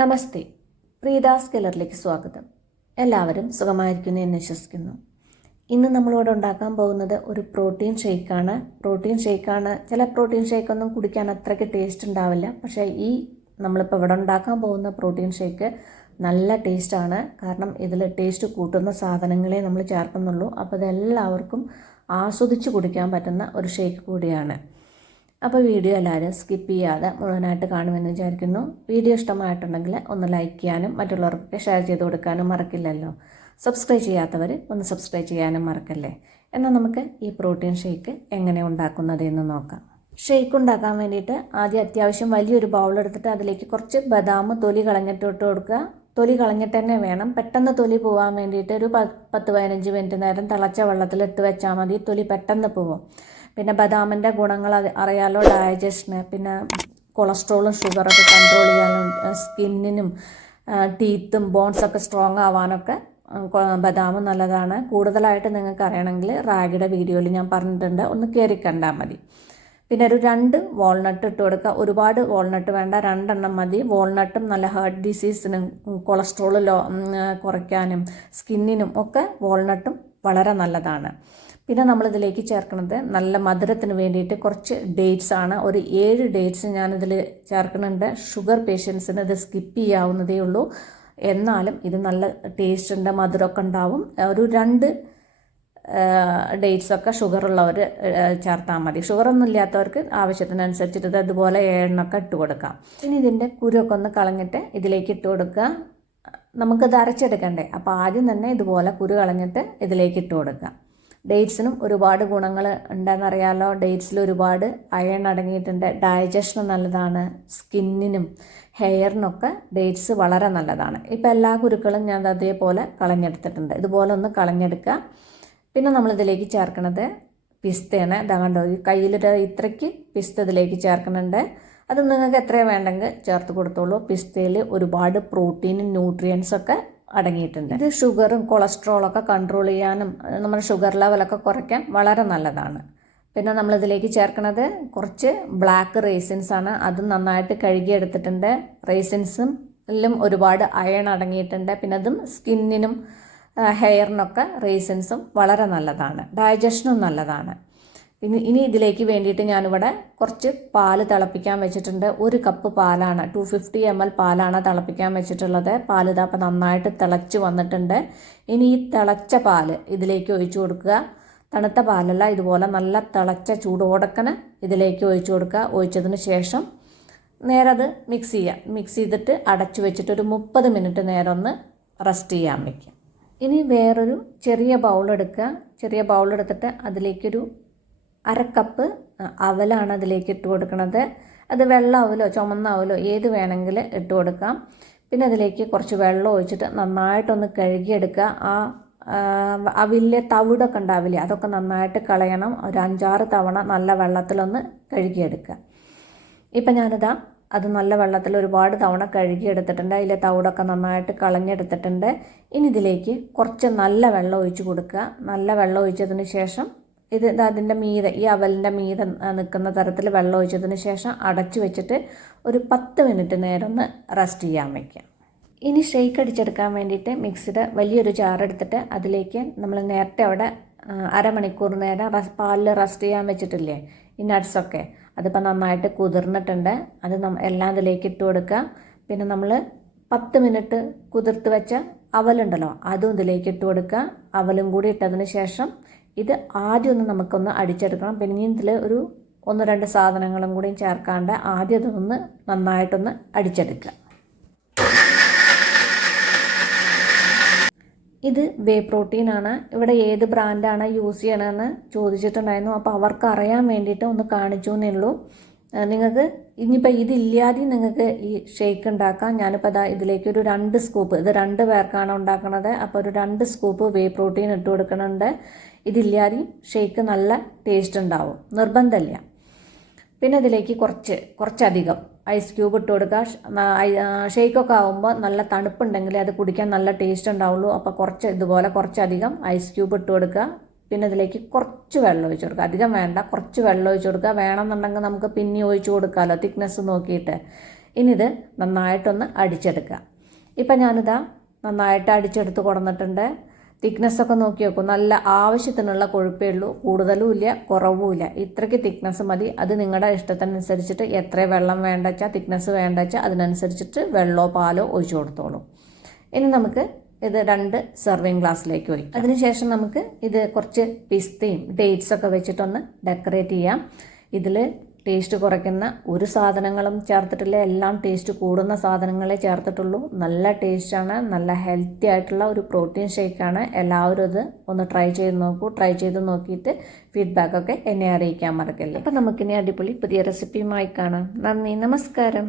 നമസ്തേ, പ്രീതാസ് കെല്ലറിലേക്ക് സ്വാഗതം. എല്ലാവരും സുഖമായിരിക്കുന്നു എന്ന് വിശ്വസിക്കുന്നു. ഇന്ന് നമ്മളിവിടെ ഉണ്ടാക്കാൻ പോകുന്നത് ഒരു പ്രോട്ടീൻ ഷേക്കാണ്. ചില പ്രോട്ടീൻ ഷേക്കൊന്നും കുടിക്കാൻ അത്രയ്ക്ക് ടേസ്റ്റ് ഉണ്ടാവില്ല. പക്ഷേ നമ്മളിപ്പോൾ ഇവിടെ ഉണ്ടാക്കാൻ പോകുന്ന പ്രോട്ടീൻ ഷേക്ക് നല്ല ടേസ്റ്റാണ്. കാരണം ഇതിൽ ടേസ്റ്റ് കൂട്ടുന്ന സാധനങ്ങളെ നമ്മൾ ചേർക്കുന്നുള്ളൂ. അപ്പോൾ ഇതെല്ലാവർക്കും ആസ്വദിച്ച് കുടിക്കാൻ പറ്റുന്ന ഒരു ഷേക്ക് കൂടിയാണ്. അപ്പോൾ വീഡിയോ എല്ലാവരും സ്കിപ്പ് ചെയ്യാതെ മുഴുവനായിട്ട് കാണുമെന്ന് വിചാരിക്കുന്നു. വീഡിയോ ഇഷ്ടമായിട്ടുണ്ടെങ്കിൽ ഒന്ന് ലൈക്ക് ചെയ്യാനും മറ്റുള്ളവർക്കൊക്കെ ഷെയർ ചെയ്ത് കൊടുക്കാനും മറക്കില്ലല്ലോ. സബ്സ്ക്രൈബ് ചെയ്യാത്തവർ ഒന്ന് സബ്സ്ക്രൈബ് ചെയ്യാനും മറക്കല്ലേ. എന്നാൽ നമുക്ക് ഈ പ്രോട്ടീൻ ഷേക്ക് എങ്ങനെ ഉണ്ടാക്കുന്നതെന്ന് നോക്കാം. ഷേക്ക് ഉണ്ടാക്കാൻ വേണ്ടിയിട്ട് ആദ്യം അത്യാവശ്യം വലിയൊരു ബൗൾ എടുത്തിട്ട് അതിലേക്ക് കുറച്ച് ബദാം തൊലി കളഞ്ഞിട്ട് ഇട്ട് കൊടുക്കുക. തൊലി കളഞ്ഞിട്ട് തന്നെ വേണം. പെട്ടെന്ന് തൊലി പോകാൻ വേണ്ടിയിട്ട് ഒരു 10-15 മിനിറ്റ് നേരം തിളച്ച വെള്ളത്തിൽ ഇട്ട് വെച്ചാൽ മതി. തൊലി പെട്ടെന്ന് പോവും. പിന്നെ ബദാമിൻ്റെ ഗുണങ്ങൾ അറിയാലോ, ഡൈജഷന്, പിന്നെ കൊളസ്ട്രോളും ഷുഗറൊക്കെ കൺട്രോൾ ചെയ്യാനും സ്കിന്നിനും ടീത്തും ബോൺസൊക്കെ സ്ട്രോങ് ആവാനൊക്കെ ബദാം നല്ലതാണ്. കൂടുതലായിട്ട് നിങ്ങൾക്ക് അറിയണമെങ്കിൽ റാഗിയുടെ വീഡിയോയിൽ ഞാൻ പറഞ്ഞിട്ടുണ്ട്, ഒന്ന് കയറി കണ്ടാൽ മതി. പിന്നെ ഒരു 2 വാൾനട്ട് ഇട്ട് കൊടുക്കുക. ഒരുപാട് വാൾനട്ട് വേണ്ട, 2 എണ്ണം മതി. വാൾനട്ടും നല്ല ഹാർട്ട് ഡിസീസിനും കൊളസ്ട്രോൾ കുറയ്ക്കാനും സ്കിന്നിനും ഒക്കെ വാൾനട്ടും വളരെ നല്ലതാണ്. പിന്നെ നമ്മളിതിലേക്ക് ചേർക്കുന്നത് നല്ല മധുരത്തിന് വേണ്ടിയിട്ട് കുറച്ച് ഡേറ്റ്സ് ആണ്. ഒരു 7 ഡേറ്റ്സ് ഞാനിതിൽ ചേർക്കുന്നുണ്ട്. ഷുഗർ പേഷ്യൻസിന് ഇത് സ്കിപ്പ് ചെയ്യാവുന്നതേ ഉള്ളൂ. എന്നാലും ഇത് നല്ല ടേസ്റ്റ് ഉണ്ട്, മധുരമൊക്കെ ഉണ്ടാവും. ഒരു 2 ഡേറ്റ്സൊക്കെ ഷുഗറുള്ളവർ ചേർത്താൽ മതി. ഷുഗറൊന്നും ഇല്ലാത്തവർക്ക് ആവശ്യത്തിനനുസരിച്ചിട്ട് ഇത് അതുപോലെ 7 ഇട്ട് കൊടുക്കാം. ഇനി ഇതിൻ്റെ കുരുവൊക്കെ ഒന്ന് കളഞ്ഞിട്ട് ഇതിലേക്ക് ഇട്ട് കൊടുക്കുക. നമുക്കിത് അരച്ചെടുക്കണ്ടേ, അപ്പോൾ ആദ്യം തന്നെ ഇതുപോലെ കുരു കളഞ്ഞിട്ട് ഇതിലേക്ക് ഇട്ട് കൊടുക്കുക. ഡേറ്റ്സിനും ഒരുപാട് ഗുണങ്ങൾ ഉണ്ടെന്നറിയാലോ. ഡേറ്റ്സിൽ ഒരുപാട് അയൺ അടങ്ങിയിട്ടുണ്ട്. ഡൈജഷന് നല്ലതാണ്. സ്കിന്നിനും ഹെയറിനൊക്കെ ഡേറ്റ്സ് വളരെ നല്ലതാണ്. ഇപ്പോൾ എല്ലാ കുരുക്കളും ഞാൻ അതേപോലെ കളഞ്ഞെടുത്തിട്ടുണ്ട്. ഇതുപോലെ ഒന്ന് കളഞ്ഞെടുക്കുക. പിന്നെ നമ്മളിതിലേക്ക് ചേർക്കുന്നത് പിസ്തയാണ്. ഇതാ കണ്ടോ, കയ്യിലൊരു ഇത്രയ്ക്ക് പിസ്ത ഇതിലേക്ക് ചേർക്കുന്നുണ്ട്. അത് നിങ്ങൾക്ക് എത്രയാണ് വേണ്ടെങ്കിൽ ചേർത്ത് കൊടുത്തോളൂ. പിസ്തയിൽ ഒരുപാട് പ്രോട്ടീനും ന്യൂട്രിയൻസൊക്കെ അടങ്ങിയിട്ടുണ്ട്. ഇത് ഷുഗറും കൊളസ്ട്രോളൊക്കെ കൺട്രോൾ ചെയ്യാനും നമ്മുടെ ഷുഗർ ലെവലൊക്കെ കുറയ്ക്കാൻ വളരെ നല്ലതാണ്. പിന്നെ നമ്മളിതിലേക്ക് ചേർക്കുന്നത് കുറച്ച് ബ്ലാക്ക് റേസിൻസ് ആണ്. അതും നന്നായിട്ട് കഴുകിയെടുത്തിട്ടുണ്ട്. റേസിൻസും ഒരുപാട് അയൺ അടങ്ങിയിട്ടുണ്ട്. പിന്നെ അതും സ്കിന്നിനും ഹെയറിനൊക്കെ റേസിൻസും വളരെ നല്ലതാണ്. ഡൈജഷനും നല്ലതാണ്. പിന്നെ ഇനി ഇതിലേക്ക് വേണ്ടിയിട്ട് ഞാനിവിടെ കുറച്ച് പാല് തിളപ്പിക്കാൻ വെച്ചിട്ടുണ്ട്. 1 കപ്പ് പാലാണ്, 250 ml പാലാണ് തിളപ്പിക്കാൻ വെച്ചിട്ടുള്ളത്. പാൽ ഇതപ്പോൾ നന്നായിട്ട് തിളച്ച് വന്നിട്ടുണ്ട്. ഇനി ഈ തിളച്ച പാല് ഇതിലേക്ക് ഒഴിച്ചു കൊടുക്കുക. തണുത്ത പാലല്ല, ഇതുപോലെ നല്ല തിളച്ച ചൂടോടക്കനെ ഇതിലേക്ക് ഒഴിച്ചു കൊടുക്കുക. ഒഴിച്ചതിന് ശേഷം നേരെ അത് മിക്സ് ചെയ്യുക. മിക്സ് ചെയ്തിട്ട് അടച്ചു വെച്ചിട്ട് ഒരു 30 മിനിറ്റ് നേരം ഒന്ന് റെസ്റ്റ് ചെയ്യാൻ വയ്ക്കുക. ഇനി വേറൊരു ചെറിയ ബൗൾ എടുക്കുക. ചെറിയ ബൗൾ എടുത്തിട്ട് അതിലേക്കൊരു 1/2 കപ്പ് അവലാണ് അതിലേക്ക് ഇട്ട് കൊടുക്കുന്നത്. അത് വെള്ള അവലോ ചുമന്ന അവലോ ഏത് വേണമെങ്കിൽ ഇട്ട് കൊടുക്കാം. പിന്നെ അതിലേക്ക് കുറച്ച് വെള്ളം ഒഴിച്ചിട്ട് നന്നായിട്ടൊന്ന് കഴുകിയെടുക്കുക. അവിലെ തവിടൊക്കെ ഉണ്ടാവില്ലേ, അതൊക്കെ നന്നായിട്ട് കളയണം. ഒരു 5-6 തവണ നല്ല വെള്ളത്തിലൊന്ന് കഴുകിയെടുക്കുക. ഇപ്പം ഞാനിതാ അത് നല്ല വെള്ളത്തിൽ ഒരുപാട് തവണ കഴുകിയെടുത്തിട്ടുണ്ട്. അതിലെ തവിടൊക്കെ നന്നായിട്ട് കളഞ്ഞെടുത്തിട്ടുണ്ട്. ഇനി ഇതിലേക്ക് കുറച്ച് നല്ല വെള്ളം ഒഴിച്ച് കൊടുക്കുക. നല്ല വെള്ളം ഒഴിച്ചതിന് ശേഷം അതിൻ്റെ മീതെ, ഈ അവലിൻ്റെ മീതെ നിൽക്കുന്ന തരത്തിൽ വെള്ളം ഒഴിച്ചതിന് ശേഷം അടച്ചു വെച്ചിട്ട് ഒരു 10 മിനിറ്റ് നേരം ഒന്ന് റെസ്റ്റ് ചെയ്യാൻ വയ്ക്കാം. ഇനി ഷേക്ക് അടിച്ചെടുക്കാൻ വേണ്ടിയിട്ട് മിക്സിയുടെ വലിയൊരു ജാർ എടുത്തിട്ട് അതിലേക്ക് നമ്മൾ നേരത്തെ അവിടെ 1/2 മണിക്കൂർ നേരം പാലിൽ റെസ്റ്റ് ചെയ്യാൻ വെച്ചിട്ടില്ലേ ഈ നട്ട്സൊക്കെ, അതിപ്പോൾ നന്നായിട്ട് കുതിർന്നിട്ടുണ്ട്. അത് എല്ലാം അതിലേക്ക് ഇട്ട് കൊടുക്കുക. പിന്നെ നമ്മൾ 10 മിനിറ്റ് കുതിർത്ത് വെച്ച അവലുണ്ടല്ലോ, അതും ഇതിലേക്ക് ഇട്ട് കൊടുക്കുക. അവലും കൂടി ഇട്ടതിന് ശേഷം ഇത് ആദ്യം ഒന്ന് നമുക്കൊന്ന് അടിച്ചെടുക്കണം. പിന്നെ ഇതിൽ ഒരു 1-2 സാധനങ്ങളും കൂടി ചേർക്കാണ്ട് ആദ്യം അതൊന്ന് നന്നായിട്ടൊന്ന് അടിച്ചെടുക്കുക. ഇത് വേ പ്രോട്ടീനാണ്. ഇവിടെ ഏത് ബ്രാൻഡാണ് യൂസ് ചെയ്യണമെന്ന് ചോദിച്ചിട്ടുണ്ടായിരുന്നു. അപ്പോൾ അവർക്ക് അറിയാൻ വേണ്ടിയിട്ട് ഒന്ന് കാണിച്ചു എന്നേ ഉള്ളൂ. നിങ്ങൾക്ക് ഇനിയിപ്പോൾ ഇതില്ലാതെ നിങ്ങൾക്ക് ഈ ഷേക്ക് ഉണ്ടാക്കാം. ഞാനിപ്പോൾ ഇതിലേക്ക് ഒരു 2 സ്കൂപ്പ്, ഇത് 2 പേർക്കാണ് ഉണ്ടാക്കുന്നത്. അപ്പോൾ ഒരു 2 സ്കൂപ്പ് വേ പ്രോട്ടീൻ ഇട്ട് കൊടുക്കുന്നുണ്ട്. ഇതില്ലാതെ ഷേക്ക് നല്ല ടേസ്റ്റ് ഉണ്ടാവും, നിർബന്ധമില്ല. പിന്നെ ഇതിലേക്ക് കുറച്ചധികം ഐസ് ക്യൂബ് ഇട്ട് കൊടുക്കുക. ഷേക്കൊക്കെ ആകുമ്പോൾ നല്ല തണുപ്പുണ്ടെങ്കിൽ അത് കുടിക്കാൻ നല്ല ടേസ്റ്റ് ഉണ്ടാവുള്ളൂ. അപ്പോൾ കുറച്ചധികം ഐസ് ക്യൂബ് ഇട്ട് കൊടുക്കുക. പിന്നെ ഇതിലേക്ക് കുറച്ച് വെള്ളം ഒഴിച്ച് കൊടുക്കുക. അധികം വേണ്ട, കുറച്ച് വെള്ളം ഒഴിച്ച് കൊടുക്കുക. വേണമെന്നുണ്ടെങ്കിൽ നമുക്ക് പിന്നെ ഒഴിച്ച് കൊടുക്കാമല്ലോ, തിക്നെസ് നോക്കിയിട്ട്. ഇനി ഇത് നന്നായിട്ടൊന്ന് അടിച്ചെടുക്കുക. ഇപ്പം ഞാനിതാ നന്നായിട്ട് അടിച്ചെടുത്ത് കൊടുത്തിട്ടുണ്ട്. തിക്നെസ്സൊക്കെ നോക്കി നോക്കും. നല്ല ആവശ്യത്തിനുള്ള കൊഴുപ്പേ ഉള്ളൂ, കൂടുതലും ഇല്ല കുറവുമില്ല. ഇത്രയ്ക്ക് തിക്നെസ് മതി. അത് നിങ്ങളുടെ ഇഷ്ടത്തിനനുസരിച്ചിട്ട് എത്ര വെള്ളം വേണ്ട വെച്ചാൽ തിക്നെസ് വേണ്ട വെച്ചാൽ അതിനനുസരിച്ചിട്ട് വെള്ളമോ പാലോ ഒഴിച്ചു കൊടുത്തോളൂ. ഇനി നമുക്ക് ഇത് 2 സെർവിങ് ഗ്ലാസ്സിലേക്ക് ഒഴിക്കാം. അതിനുശേഷം നമുക്ക് ഇത് കുറച്ച് പിസ്തയും ഡേറ്റ്സൊക്കെ വെച്ചിട്ടൊന്ന് ഡെക്കറേറ്റ് ചെയ്യാം. ഇതിൽ ടേസ്റ്റ് കുറയ്ക്കുന്ന ഒരു സാധനങ്ങളും ചേർത്തിട്ടില്ല, എല്ലാം ടേസ്റ്റ് കൂടുന്ന സാധനങ്ങളെ ചേർത്തിട്ടുള്ളൂ. നല്ല ടേസ്റ്റാണ്, നല്ല ഹെൽത്തി ആയിട്ടുള്ള ഒരു പ്രോട്ടീൻ ഷേക്കാണ്. എല്ലാവരും ഇത് ഒന്ന് ട്രൈ ചെയ്ത് നോക്കൂ. ട്രൈ ചെയ്ത് നോക്കിയിട്ട് ഫീഡ്ബാക്കൊക്കെ എന്നെ അറിയിക്കാൻ മറക്കല്ലേ. അപ്പം നമുക്കിനി അടിപൊളി പുതിയ റെസിപ്പിയുമായി കാണാം. നന്ദി, നമസ്കാരം.